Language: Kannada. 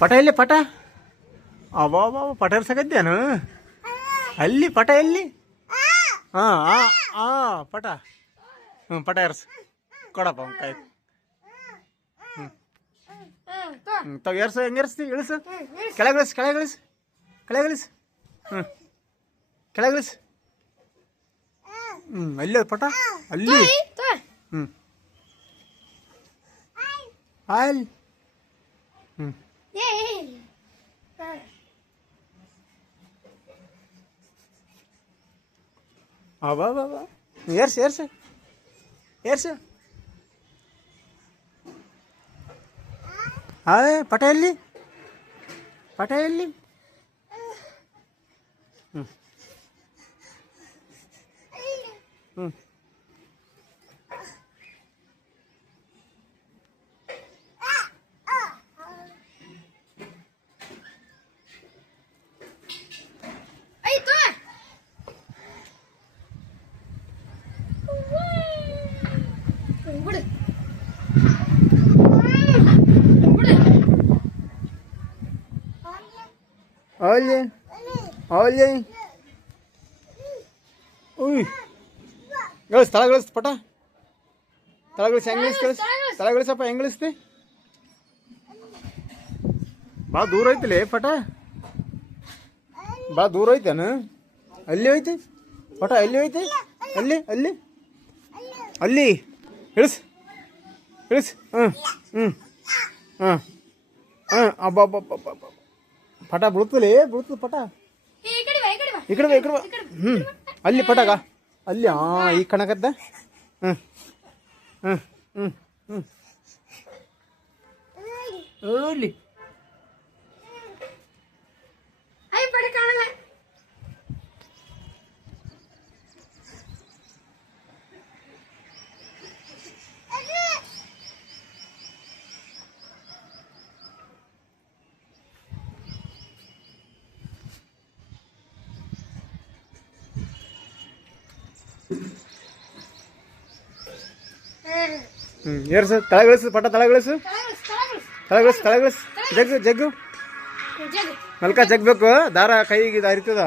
ಪಟ ಎಲ್ಲಿ ಪಟ ಅಬಾ ಪಟ ಇರ್ಸಕತ್ತೇನು ಅಲ್ಲಿ ಪಟ ಎಲ್ಲಿ ಪಟ ಪಟ ಇರ್ಸ ಕೊಡಪ್ಪ ಕೈ ತಾವ್ ಏರ್ಸು ಹೆಂಗೆ ಏರಿಸ್ತಿ ಇಳಿಸು ಕೆಳಗಿಳಿಸು ಕೆಳಗಿಳಿಸು ಕೆಳಗಿಳಿಸು ಕೆಳಗಿಳಿಸು ಅಲ್ಲಿ ಪಟ ಅಲ್ಲಿ ಅಲ್ಲಿ ಬಾ ಏರ್ಸು ಏರ್ಸು ಏರ್ಸು ಪಟ ಎಲ್ಲಿ ಪಟ ಎಲ್ಲಿ Olha, olha aí. Ui. Gelis, tala gelis, pata. Tala gelis, yang gelis, gelis. Tala gelis apa yang gelis nih? Bah दूर होते ले पटा. Bah दूर होते ना. अल्ली होते. पटा अल्ली होते. अल्ली, अल्ली. अल्ली. gelis, gelis. अब ಪಟ ಬೀಳ್ತಲೇ ಬೀಳ್ತದ ಪಟ ಈ ಕಡೆ ಅಲ್ಲಿ ಪಟಗ ಅಲ್ಲಿ ಈ ಕಣಕದ್ದ ಅಲ್ಲಿ ಏರ್ಸು ತಳಗಳಿಸು ಪಟ ತಳಗಳಿಸು ತಳಗಳಿಸು ತಳಗಳಿಸು ಜಗ್ಗು ಜಗ್ಗು ಮಲ್ಕ ಜಗ್ಬೇಕು ದಾರ ಕೈಗೆ ಇರ್ತದ